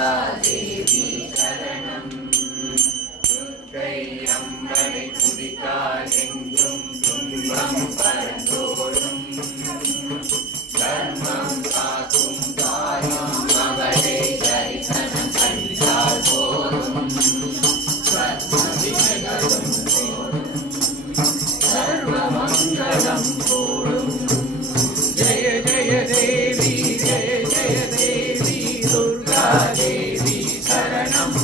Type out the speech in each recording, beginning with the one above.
தேவி சரணம். துர்க்கை அம்மனை துதித்தால் எங்கும் துன்பம் பரந்தோடும். தர்மம் காக்கும் தாயும் மகளே தரிசனம் கண்டால் போதும். சர்வவினைகளும் போடும், சர்வமங்களம் கூடும். ஜெய ஜெய தேவி ஜெய ஜெய தேவி துர்கா தேவி சரணம்.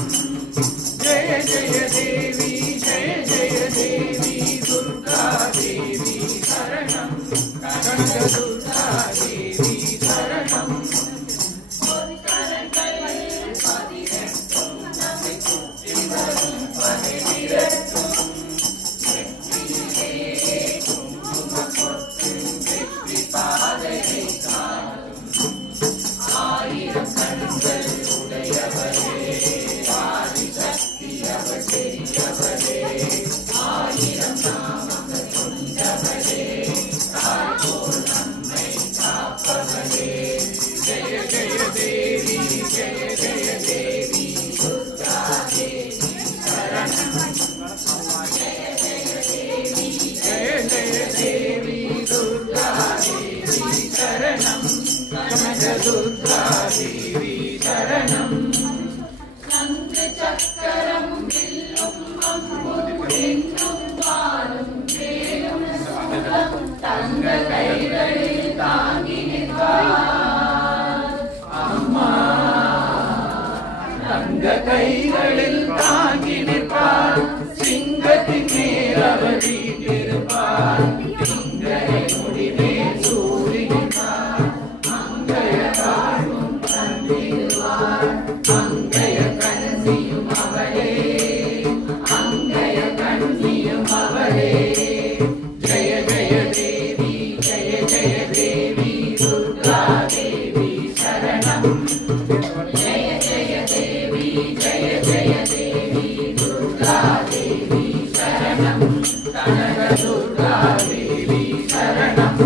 ஜெய ஜெய தேவி ஜெய ஜெய தேவி துர்கா தேவி சரணம். கனக துர்கா தேவி சரணம். ஆயிரம் கண்கள் உடையவரே ஆதிசக்தி அவர் பெரியவரே. ஆயிரம் நாமங்கள் கொண்டவரே தாய்போல் நம்மை காப்பவரே. ஜெய ஜெய தேவி ஜெய ஜெய தேவி துர்கா தேவி சரணம். ஜெய ஜெய தேவி ஜெய ஜெய தேவி துர்கா தேவி சரணம். கனக துர்கா தேவி சரணம். சங்கு சக்கரம் வில்லும் அம்பும் எங்கும் வாழும் வேலும் தங்க கைகளில் தாங்கி நிற்பார் அம்மா. தங்க கைகளில் தாங்கி நிற்பார். சிங்கத்தின் மேல் அவர் வீட்டிருப்பார். திங்களை முடிமேல் சூரியனார். அங்கைய தாழ்வும் தந்திடுவார். அங்கைய கன்னியும் அவளே, அங்கைய கன்னியும் அவளே. ஜெய ஜெய தேவி ஜெய ஜெய தேவி துர்கா தேவி சரணம். ஜெய ஜெய தேவி ஜெய ஜெய தேவி துர்கா தேவி சரணம். கனக துர்கா தேவி சரணம்.